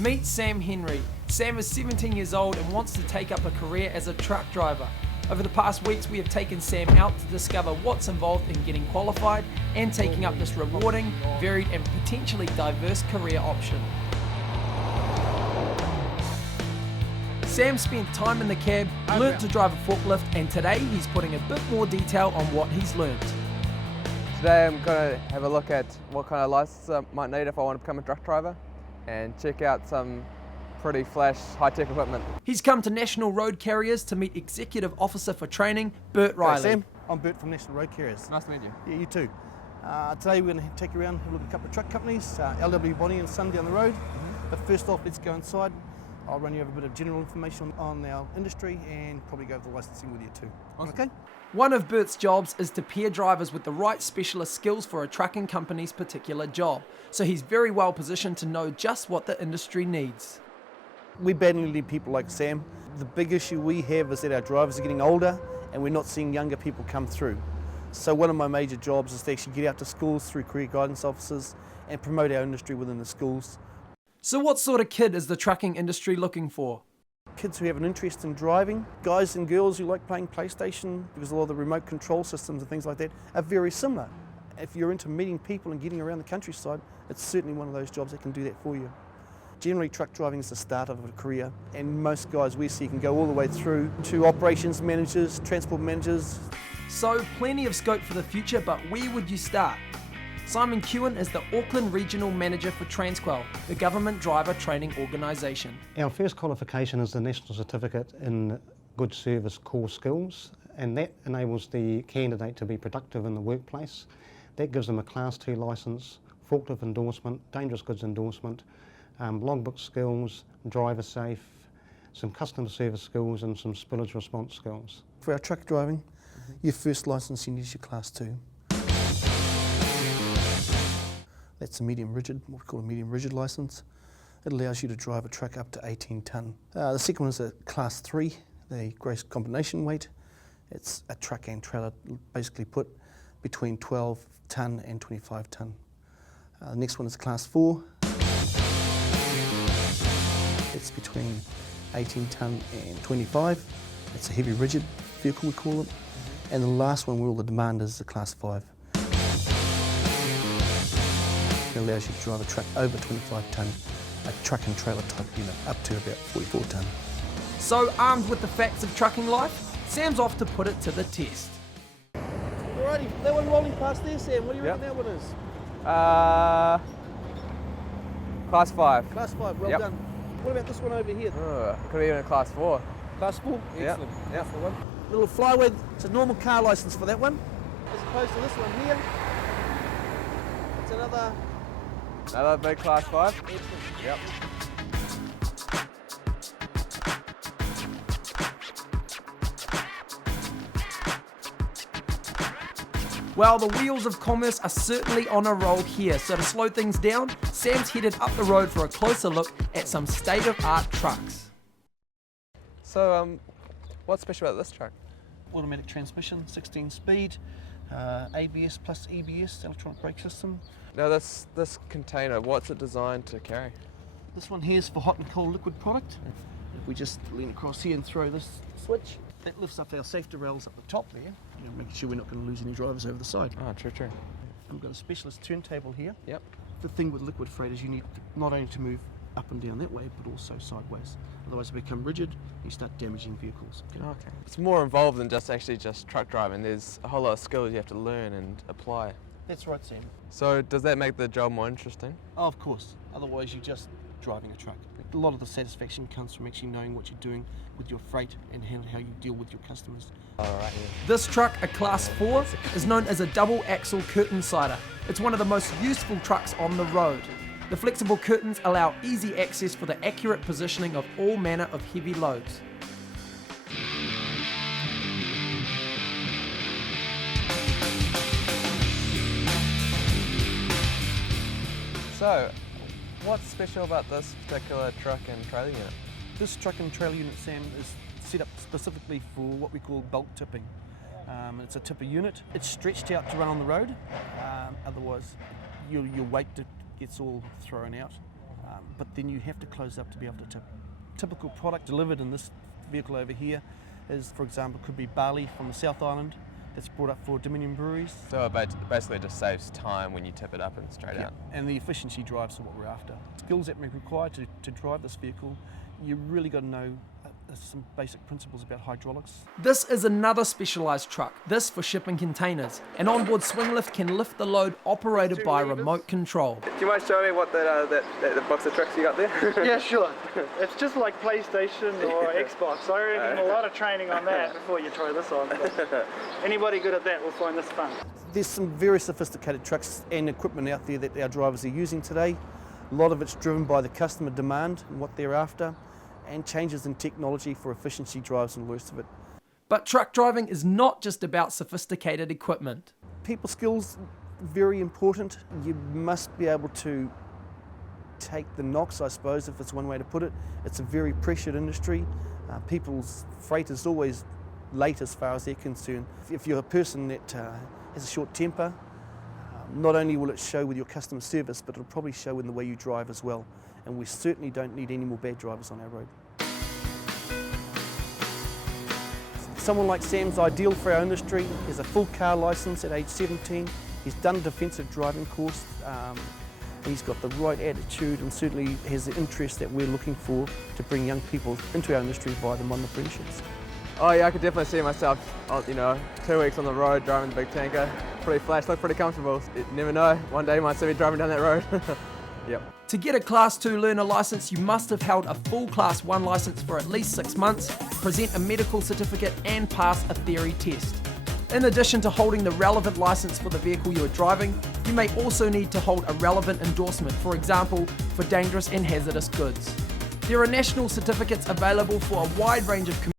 Meet Sam Henry. Sam is 17 years old and wants to take up a career as a truck driver. Over the past weeks, we have taken Sam out to discover what's involved in getting qualified and taking up this rewarding, varied and potentially diverse career option. Sam spent time in the cab, learnt to drive a forklift, and today he's putting a bit more detail on what he's learnt. Today I'm going to have a look at what kind of license I might need if I want to become a truck driver and check out some pretty flash high-tech equipment. He's come to National Road Carriers to meet Executive Officer for Training, Bert Riley. Hey Sam, I'm Bert from National Road Carriers. Nice to meet you. Yeah, you too. Today we're going to take you around and have a look at a couple of truck companies, LW Bonnie and Son down the road. But first off, let's go inside. I'll run you over a bit of general information on our industry and probably go over the licensing with you too. Awesome. Okay? One of Bert's jobs is to pair drivers with the right specialist skills for a trucking company's particular job, so he's very well positioned to know just what the industry needs. We badly need people like Sam. The big issue we have is that our drivers are getting older and we're not seeing younger people come through. So one of my major jobs is to actually get out to schools through career guidance officers and promote our industry within the schools. So what sort of kid is the trucking industry looking for? Kids who have an interest in driving, guys and girls who like playing PlayStation, because a lot of the remote control systems and things like that are very similar. If you're into meeting people and getting around the countryside, it's certainly one of those jobs that can do that for you. Generally, truck driving is the start of a career, and most guys we see can go all the way through to operations managers, transport managers. So plenty of scope for the future, but where would you start? Simon Kewen is the Auckland Regional Manager for Transqual, the government driver training organisation. Our first qualification is the National Certificate in Good Service Core Skills, and that enables the candidate to be productive in the workplace. That gives them a Class 2 licence, forklift endorsement, dangerous goods endorsement, logbook skills, driver safe, some customer service skills and some spillage response skills. For our truck driving, your first licence you need is your Class 2. That's a medium rigid, what we call a medium rigid licence. It allows you to drive a truck up to 18 tonne. The second one is a Class 3, the gross combination weight. It's a truck and trailer basically put between 12 tonne and 25 tonne. The next one is Class 4. It's between 18 tonne and 25. It's a heavy rigid vehicle we call it. And the last one where all the demand is the Class 5. It allows you to drive a truck over 25 tonne, a truck and trailer type unit up to about 44 tonne. So armed with the facts of trucking life, Sam's off to put it to the test. Alrighty, that one rolling past there, Sam, what do you reckon that one is? Class 5. Class 5, well Yep. done. What about this one over here? Could be even a Class 4. Class 4? Yep. Excellent. Yep. That's the one. Little flyway, it's a normal car licence for that one, as opposed to this one here. It's Another big Class 5? excellent. Yep. Well, the wheels of commerce are certainly on a roll here, so to slow things down, Sam's headed up the road for a closer look at some state-of-art trucks. So, what's special about this truck? Automatic transmission, 16 speed, ABS plus EBS, electronic brake system. Now this container, what's it designed to carry? This one here is for hot and cold liquid product. If we just lean across here and throw this switch, that lifts up our safety rails up the top there, making sure we're not going to lose any drivers over the side. Oh, true. And we've got a specialist turntable here. Yep. The thing with liquid freight is you need not only to move up and down that way, but also sideways. Otherwise, they become rigid, you start damaging vehicles. Okay. It's more involved than just truck driving. There's a whole lot of skills you have to learn and apply. That's right, Sam. So does that make the job more interesting? Oh, of course. Otherwise, you're just driving a truck. A lot of the satisfaction comes from actually knowing what you're doing with your freight and how you deal with your customers. All right. Yeah. This truck, a Class 4, is known as a double axle curtain sider. It's one of the most useful trucks on the road. The flexible curtains allow easy access for the accurate positioning of all manner of heavy loads. So, what's special about this particular truck and trailer unit? This truck and trailer unit, Sam, is set up specifically for what we call bulk tipping. It's a tipper unit. It's stretched out to run on the road. Otherwise, your weight gets all thrown out. but then you have to close up to be able to tip. Typical product delivered in this vehicle over here is, for example, could be barley from the South Island that's brought up for Dominion breweries. So it basically just saves time when you tip it up and straight out. And the efficiency drives are what we're after. Skills that may be required to drive this vehicle, you really got to know some basic principles about hydraulics. This is another specialised truck, this for shipping containers. An onboard swing lift can lift the load operated by remote control. Do you mind showing me what that box of tricks you got there? Yeah, sure. It's just like PlayStation or Xbox. I reckon a lot of training on that before you try this on. But anybody good at that will find this fun. There's some very sophisticated trucks and equipment out there that our drivers are using today. A lot of it's driven by the customer demand and what they're after, and changes in technology for efficiency drives and the rest of it. But truck driving is not just about sophisticated equipment. People skills, very important. You must be able to take the knocks, I suppose, if it's one way to put it. It's a very pressured industry. People's freight is always late as far as they're concerned. If you're a person that has a short temper, not only will it show with your customer service, but it'll probably show in the way you drive as well. And we certainly don't need any more bad drivers on our road. Someone like Sam's ideal for our industry. He has a full car licence at age 17. He's done a defensive driving course. He's got the right attitude and certainly has the interest that we're looking for to bring young people into our industry via the modern apprenticeships. Oh yeah, I could definitely see myself, 2 weeks on the road driving the big tanker. Pretty flash, look pretty comfortable. You never know, one day you might see me driving down that road. Yep. To get a Class 2 learner licence, you must have held a full Class 1 licence for at least 6 months, present a medical certificate and pass a theory test. In addition to holding the relevant licence for the vehicle you are driving, you may also need to hold a relevant endorsement, for example, for dangerous and hazardous goods. There are national certificates available for a wide range of